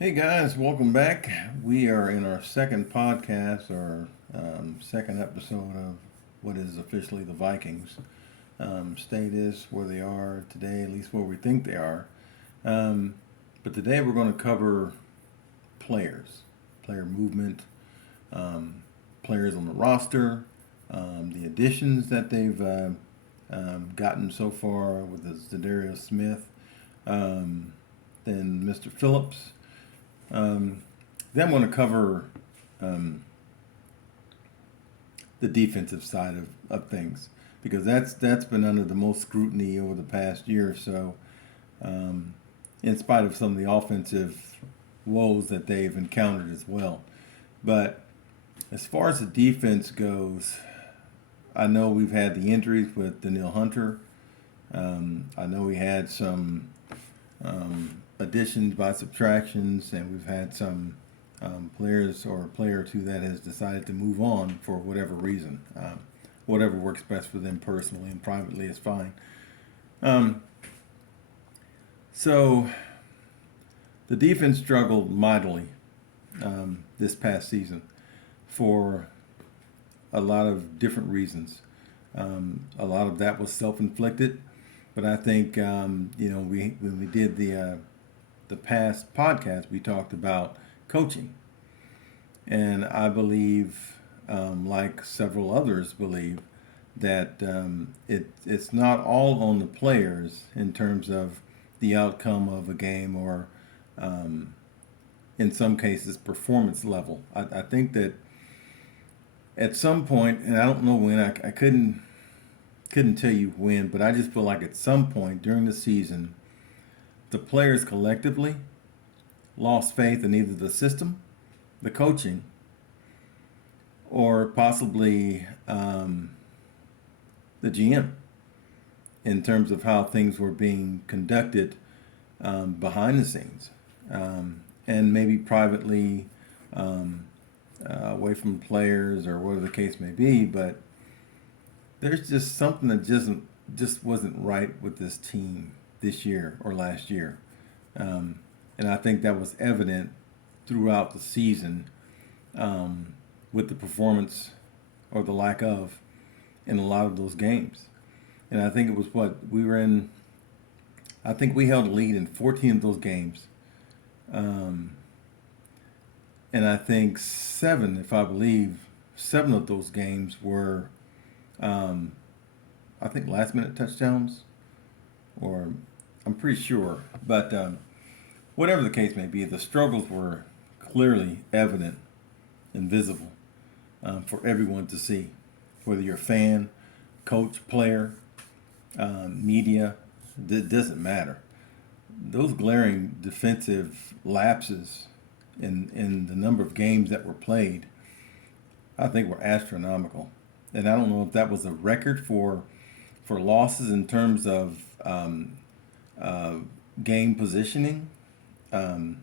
Hey guys, welcome back. We are in our second podcast or second episode of what is officially the Vikings. State is where they are today, at least where we think they are. Um, but today we're going to cover players, player movement, um, players on the roster, the additions that they've gotten so far with the Zadarius Smith, um, then Mr. Phillips. Um, then I'm going to cover um, the defensive side of things because that's been under the most scrutiny over the past year or so, in spite of some of the offensive woes that they've encountered as well. But as far as the defense goes, I know we've had the injuries with Daniil Hunter. I know we had some additions by subtractions, and we've had some players or a player or two that has decided to move on for whatever reason. Whatever works best for them personally and privately is fine. Um, so the defense struggled mightily this past season for a lot of different reasons. A lot of that was self-inflicted, but I think we when we did the past podcast, we talked about coaching. And I believe, like several others believe, that it's not all on the players in terms of the outcome of a game or, um, in some cases, performance level. I think that at some point, and I don't know when, I couldn't tell you when, but I just feel like at some point during the season, the players collectively lost faith in either the system, the coaching, or possibly the GM in terms of how things were being conducted behind the scenes, and maybe privately, um, away from players or whatever the case may be. But there's just something that just wasn't right with this team this year or last year. And I think that was evident throughout the season, with the performance or the lack of in a lot of those games. And I think it was what we were in. I think we held a lead in 14 of those games. Um, and I think seven, if I believe, seven of those games were, um, I think, last minute touchdowns, or I'm pretty sure. But whatever the case may be, the struggles were clearly evident and visible, for everyone to see, whether you're a fan, coach, player, media, it doesn't matter. Those glaring defensive lapses in the number of games that were played, I think were astronomical. And I don't know if that was a record for losses in terms of uh, game positioning, um,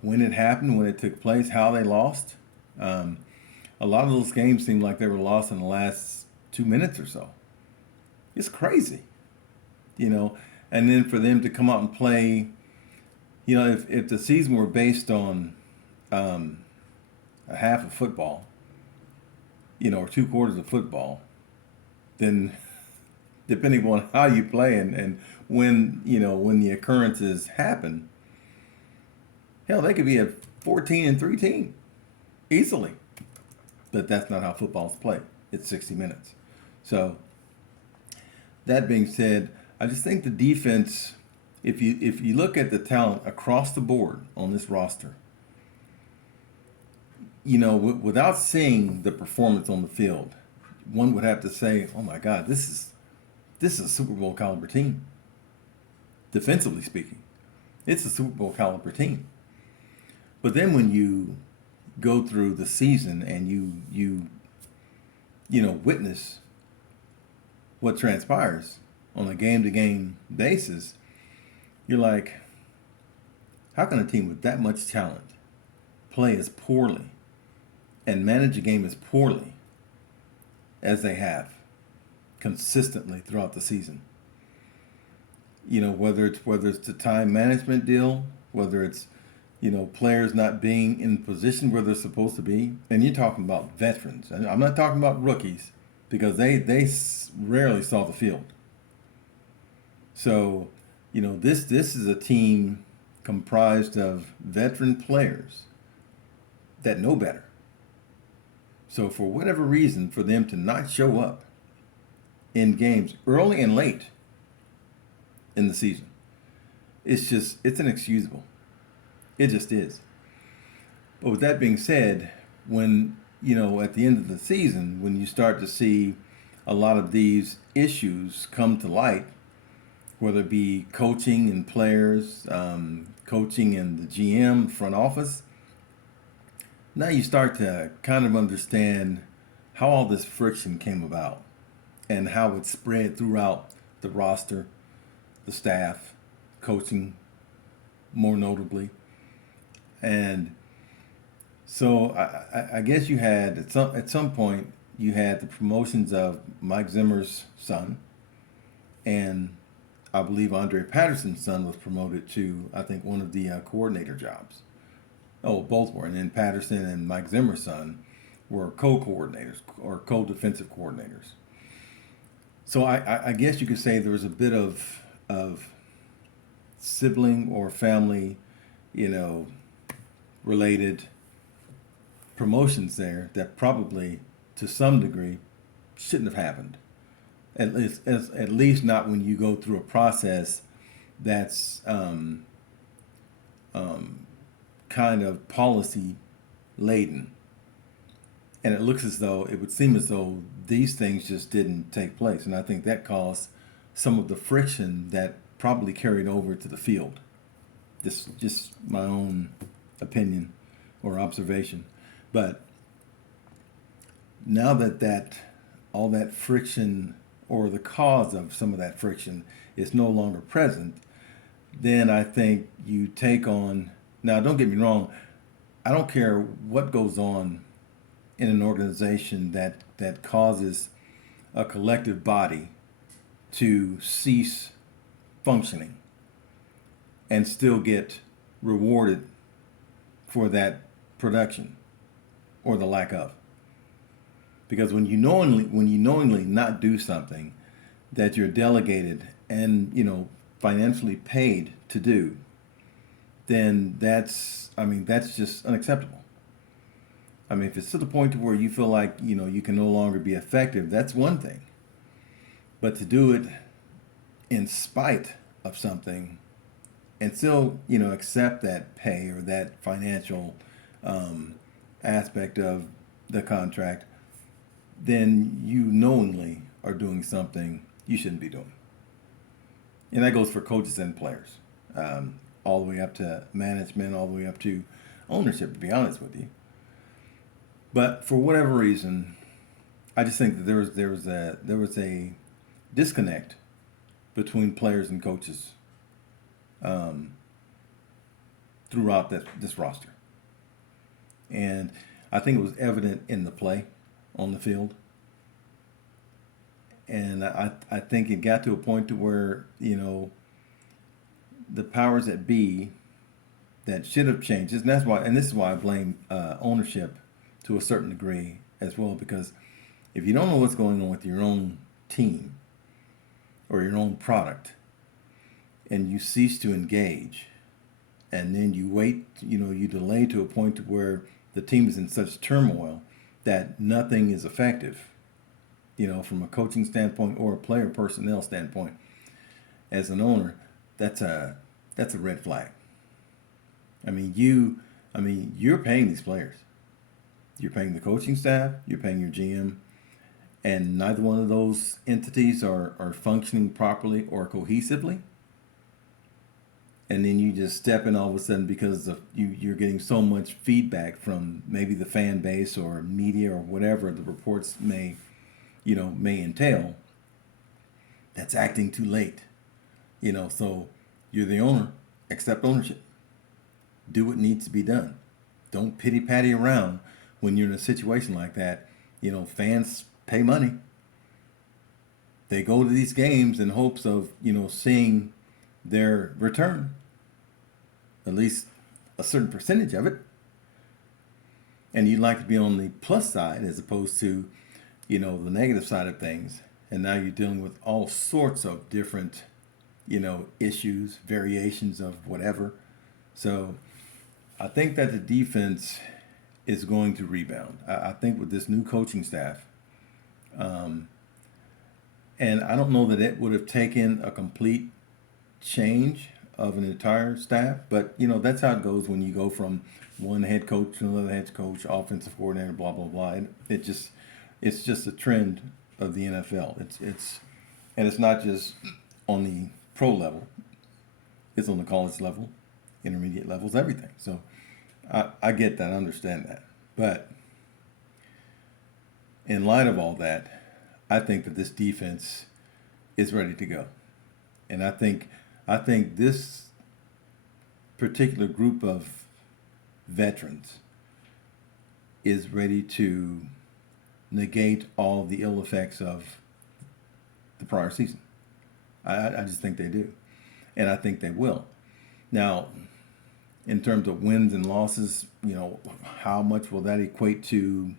when it happened, when it took place, how they lost. Um, a lot of those games seemed like they were lost in the last 2 minutes or so. It's crazy, you know. And then for them to come out and play, if the season were based on um, a half of football, or 2 quarters of football, then depending on how you play and when the occurrences happen, hell, they could be a 14-3 team easily. But that's not how football's played. It's 60 minutes. So that being said, I just think the defense, if you look at the talent across the board on this roster, without seeing the performance on the field, one would have to say, "Oh my God, this is a Super Bowl caliber team." Defensively speaking, it's a Super Bowl caliber team. But then when you go through the season and you witness what transpires on a game to game basis, you're like, how can a team with that much talent play as poorly and manage a game as poorly as they have consistently throughout the season? Whether it's the time management deal, whether it's players not being in position where they're supposed to be. And you're talking about veterans. And I'm not talking about rookies because they rarely saw the field. So, this is a team comprised of veteran players that know better. So for whatever reason, for them to not show up in games early and late in the season, it's inexcusable. It just is. But with that being said, when, at the end of the season, when you start to see a lot of these issues come to light, whether it be coaching and players, coaching and the GM, front office, now you start to kind of understand how all this friction came about and how it spread throughout the roster, the staff, coaching, more notably. And so I guess you had at some point you had the promotions of Mike Zimmer's son, and I believe Andre Patterson's son was promoted to, I think, one of the coordinator jobs. Oh, both were. And then Patterson and Mike Zimmer's son were co-coordinators or co-defensive coordinators. So I guess you could say there was a bit of sibling or family, related promotions there that probably, to some degree, shouldn't have happened. At least not when you go through a process that's kind of policy laden. And it would seem as though these things just didn't take place. And I think that caused some of the friction that probably carried over to the field. Just my own opinion or observation. But now that all that friction, or the cause of some of that friction, is no longer present, then I think you take on. Now, don't get me wrong, I don't care what goes on in an organization that causes a collective body to cease functioning and still get rewarded for that production or the lack of. Because when you knowingly not do something that you're delegated and financially paid to do, then that's just unacceptable. I mean, if it's to the point to where you feel like you can no longer be effective, that's one thing. But to do it in spite of something and still accept that pay or that financial aspect of the contract, then you knowingly are doing something you shouldn't be doing. And that goes for coaches and players, all the way up to management, all the way up to ownership, to be honest with you. But for whatever reason, I just think that there was a disconnect between players and coaches throughout this roster. And I think it was evident in the play on the field. And I think it got to a point to where, the powers that be that should have changed. And this is why I blame ownership to a certain degree as well, because if you don't know what's going on with your own team or your own product and you cease to engage, and then you wait, you delay to a point to where the team is in such turmoil that nothing is effective, from a coaching standpoint or a player personnel standpoint, as an owner, that's a red flag. You're paying these players. You're paying the coaching staff, you're paying your GM, and neither one of those entities are functioning properly or cohesively. And then you just step in all of a sudden because you're getting so much feedback from maybe the fan base or media or whatever the reports may entail. That's acting too late. So you're the owner, accept ownership. Do what needs to be done. Don't pity-patty around when you're in a situation like that. Fans pay money. They go to these games in hopes of, seeing their return. At least a certain percentage of it, and you'd like to be on the plus side as opposed to, the negative side of things. And now you're dealing with all sorts of different, issues, variations of whatever. So I think that the defense is going to rebound. I think with this new coaching staff, and I don't know that it would have taken a complete change of an entire staff, but that's how it goes when you go from one head coach to another head coach, offensive coordinator, blah blah blah. It's just a trend of the NFL. And it's not just on the pro level; it's on the college level, intermediate levels, everything. So I get that, I understand that, but in light of all that, I think that this defense is ready to go, and I think this particular group of veterans is ready to negate all the ill effects of the prior season. I just think they do, and I think they will. Now, in terms of wins and losses, how much will that equate to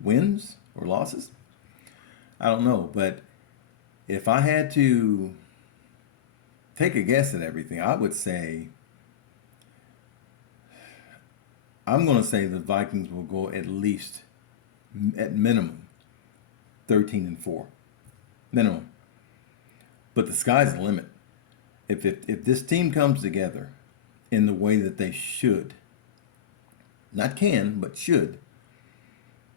wins or losses? I don't know, but if I had to take a guess at everything, I would say I'm going to say the Vikings will go at least, at minimum, 13-4, minimum. But the sky's the limit. If this team comes together in the way that they should, not can, but should,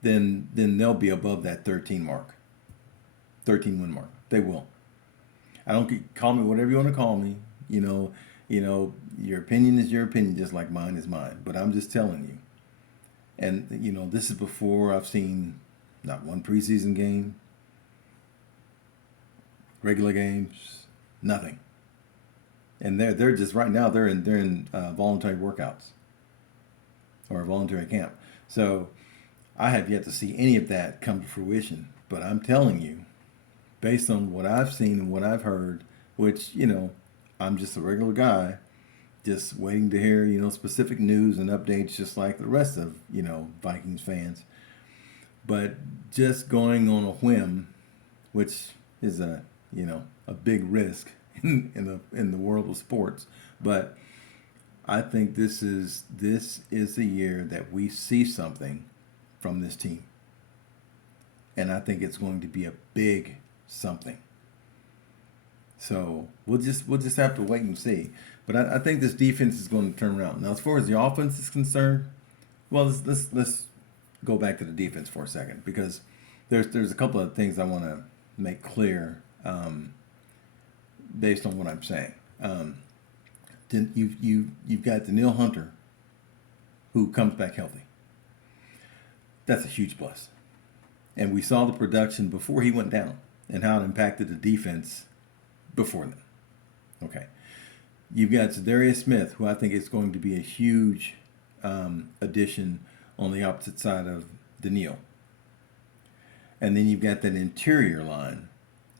then they'll be above that 13 mark, 13 win mark. They will. I don't call me whatever you want to call me. Your opinion is your opinion, just like mine is mine. But I'm just telling you. And this is before I've seen not one preseason game, regular games, nothing. And they're just right now they're in voluntary workouts or a voluntary camp. So I have yet to see any of that come to fruition. But I'm telling you, based on what I've seen and what I've heard, which, I'm just a regular guy, just waiting to hear, specific news and updates just like the rest of, Vikings fans. But just going on a whim, which is a big risk in the world of sports. But I think this is the year that we see something from this team. And I think it's going to be a big something. So we'll just have to wait and see. But I think this defense is going to turn around. Now, as far as the offense is concerned, well, let's go back to the defense for a second, because there's a couple of things I want to make clear based on what I'm saying. You've got Danielle Hunter, who comes back healthy. That's a huge plus. And we saw the production before he went down and how it impacted the defense before then. Okay. You've got Zadarius Smith, who I think is going to be a huge addition on the opposite side of Danielle. And then you've got that interior line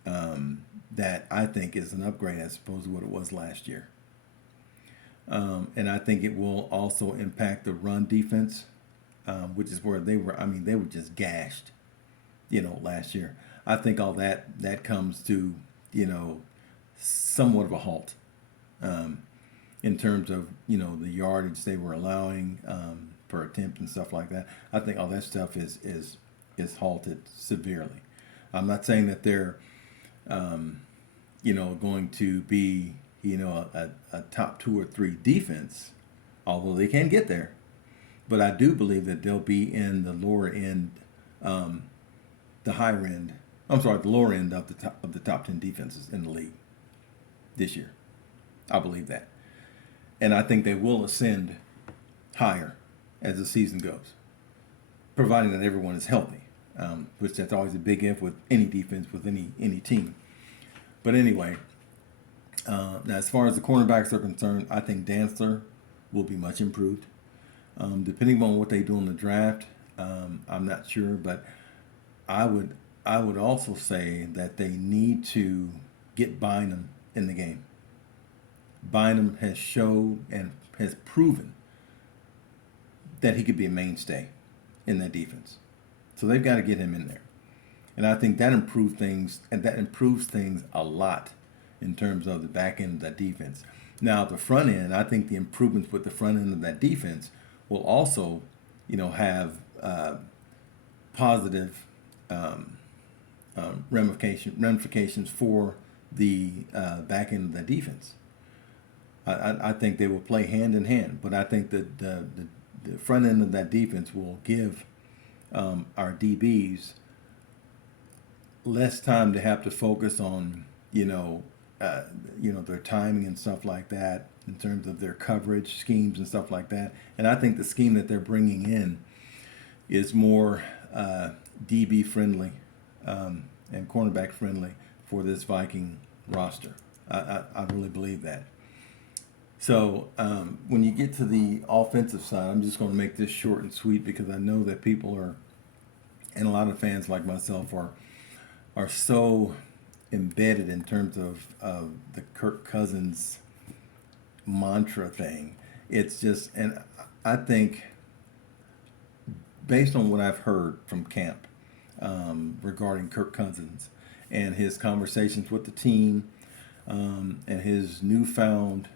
that I think is an upgrade as opposed to what it was last year. And I think it will also impact the run defense, which is where they were just gashed, last year. I think all that comes to, somewhat of a halt in terms of, the yardage they were allowing per attempt and stuff like that. I think all that stuff is halted severely. I'm not saying that they're, going to be, a top 2 or 3 defense, although they can get there. But I do believe that they'll be in the lower end, the lower end of the top 10 defenses in the league this year. I believe that. And I think they will ascend higher as the season goes, providing that everyone is healthy, which that's always a big if with any defense, with any team. But anyway, now as far as the cornerbacks are concerned, I think Dantzler will be much improved. Depending on what they do in the draft, I'm not sure, but I would also say that they need to get Bynum in the game. Bynum has showed and has proven that he could be a mainstay in that defense. So they've got to get him in there. And I think that improves things a lot in terms of the back end of that defense. Now the front end, I think the improvements with the front end of that defense will also, have positive ramifications for the back end of the defense. I think they will play hand in hand, but I think that the front end of that defense will give our DBs less time to have to focus on their timing and stuff like that in terms of their coverage schemes and stuff like that. And I think the scheme that they're bringing in is more DB friendly and cornerback friendly for this Viking roster. I really believe that. So when you get to the offensive side, I'm just going to make this short and sweet because I know that people are, and a lot of fans like myself are so embedded in terms of the Kirk Cousins mantra thing. It's just, and I think based on what I've heard from camp regarding Kirk Cousins and his conversations with the team and his newfound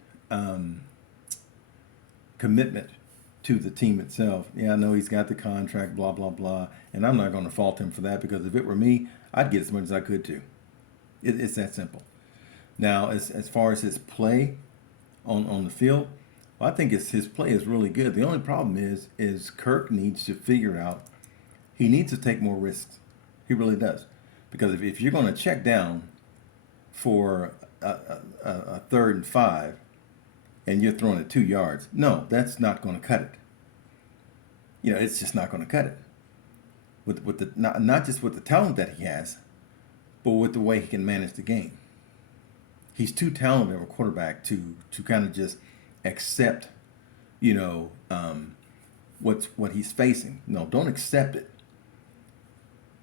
commitment to the team itself. Yeah, I know he's got the contract, blah, blah, blah. And I'm not going to fault him for that because if it were me, I'd get as much as I could too. It's that simple. Now, as far as his play on the field, well, I think his play is really good. The only problem is Kirk needs to figure out, he needs to take more risks. He really does. Because if you're going to check down for a 3rd and 5 and you're throwing it 2 yards, no, that's not going to cut it. It's just not going to cut it. With the not just with the talent that he has, but with the way he can manage the game. He's too talented of a quarterback to kind of just accept, what he's facing. No, don't accept it.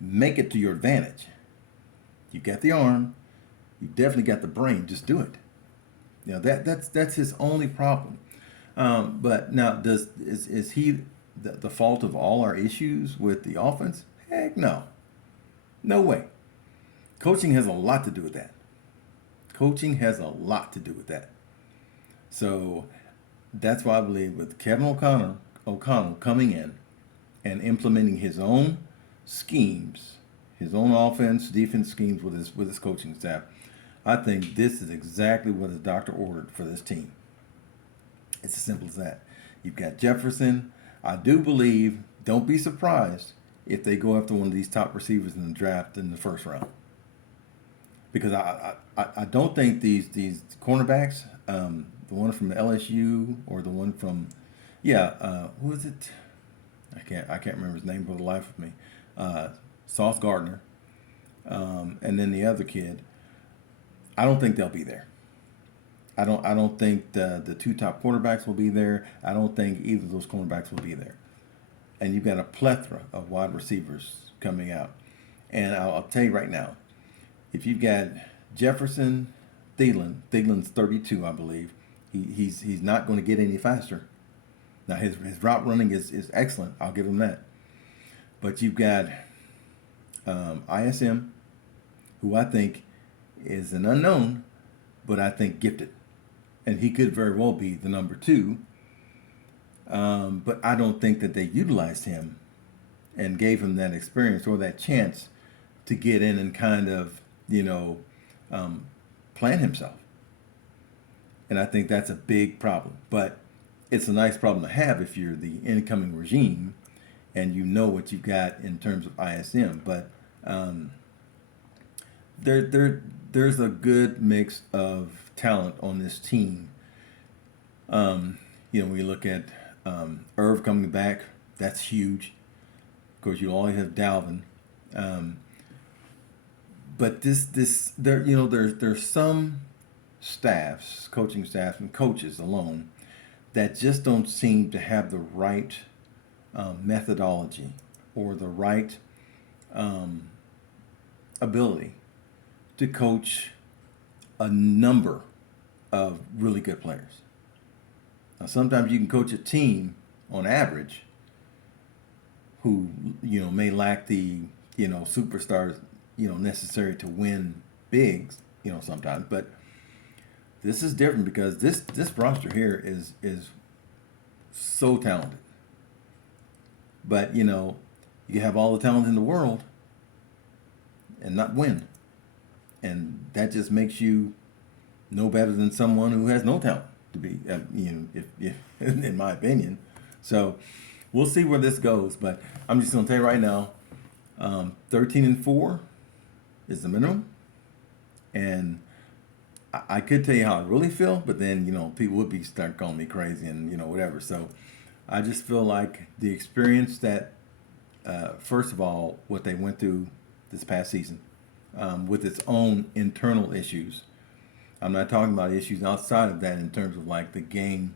Make it to your advantage. You got the arm, you definitely got the brain. Just do it. That's his only problem. But now, is he the fault of all our issues with the offense? Heck no. No way. Coaching has a lot to do with that. So that's why I believe with Kevin O'Connell coming in and implementing his own schemes, his own offense, defense schemes with his coaching staff, I think this is exactly what his doctor ordered for this team. It's as simple as that. You've got Jefferson. I do believe, don't be surprised if they go after one of these top receivers in the draft in the first round. Because I don't think these cornerbacks, the one from LSU or the one from, who is it? I can't remember his name for the life of me. Sauce Gardner, and then the other kid. I don't think they'll be there. I don't think the 2 top quarterbacks will be there. I don't think either of those cornerbacks will be there. And you've got a plethora of wide receivers coming out. And I'll tell you right now, if you've got Jefferson, Thielen's 32, I believe. He's not going to get any faster. Now his route running is excellent. I'll give him that. But you've got ISM, who I think is an unknown, but I think gifted. And he could very well be the number 2. But I don't think that they utilized him and gave him that experience or that chance to get in and kind of, plan himself. And I think that's a big problem. But it's a nice problem to have if you're the incoming regime and you know what you've got in terms of ISM. But there's a good mix of talent on this team. When you look at Irv coming back, that's huge. Of course, you always have Dalvin. But there's some staffs, coaching staffs and coaches alone that just don't seem to have the right methodology or the right ability to coach a number of really good players. Now, sometimes you can coach a team on average who may lack the superstars necessary to win bigs sometimes, but this is different because this roster here is so talented. But you have all the talent in the world and not win, and that just makes you no better than someone who has no talent to be, if in my opinion. So we'll see where this goes, but I'm just gonna tell you right now, 13-4 is the minimum, and I could tell you how I really feel, but then people would be start calling me crazy and whatever. So I just feel like the experience that, first of all, what they went through this past season, with its own internal issues. I'm not talking about issues outside of that in terms of like the game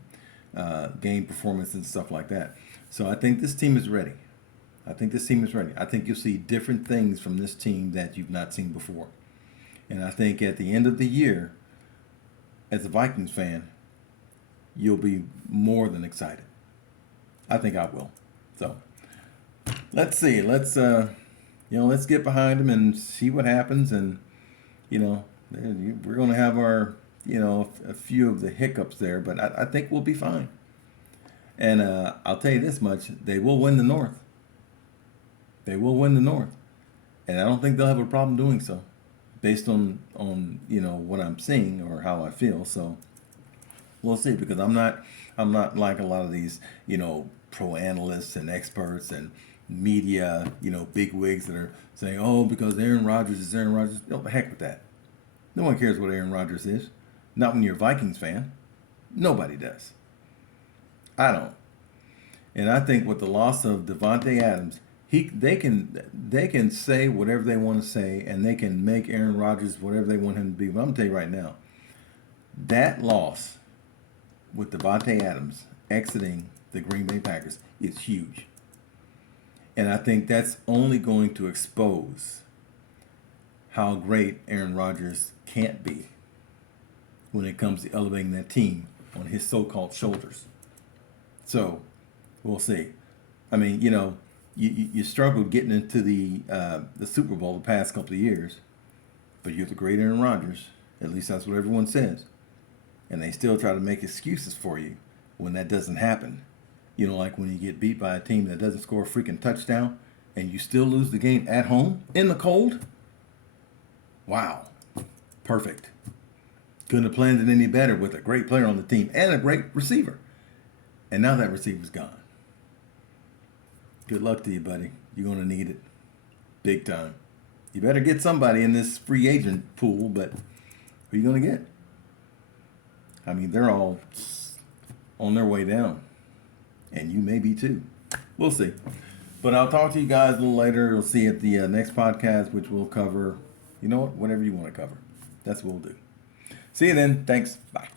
performance and stuff like that. So I think this team is ready. I think you'll see different things from this team that you've not seen before. And I think at the end of the year, as a Vikings fan, you'll be more than excited. I think I will. So let's see. Let's get behind them and see what happens. And we're going to have our a few of the hiccups there, but I think we'll be fine. And I'll tell you this much: they will win the North. They will win the North, and I don't think they'll have a problem doing so, based on what I'm seeing or how I feel. So we'll see, because I'm not like a lot of these pro analysts and experts and media big wigs that are saying, oh, because Aaron Rodgers is Aaron Rodgers. No, the heck with that. No one cares what Aaron Rodgers is. Not when you're a Vikings fan. Nobody does. I don't. And I think with the loss of Davante Adams, they can say whatever they want to say, and they can make Aaron Rodgers whatever they want him to be. But I'm gonna tell you right now, that loss with Davante Adams exiting the Green Bay Packers is huge. And I think that's only going to expose how great Aaron Rodgers can't be when it comes to elevating that team on his so-called shoulders. So we'll see. I mean, you struggled getting into the Super Bowl the past couple of years, but you're the great Aaron Rodgers. At least that's what everyone says. And they still try to make excuses for you when that doesn't happen. Like when you get beat by a team that doesn't score a freaking touchdown and you still lose the game at home in the cold. Wow. Perfect. Couldn't have planned it any better with a great player on the team and a great receiver. And now that receiver's gone. Good luck to you, buddy. You're going to need it. Big time. You better get somebody in this free agent pool, but who are you going to get? I mean, they're all on their way down. And you may be too. We'll see. But I'll talk to you guys a little later. We'll see you at the next podcast, which will cover, whatever you want to cover. That's what we'll do. See you then. Thanks. Bye.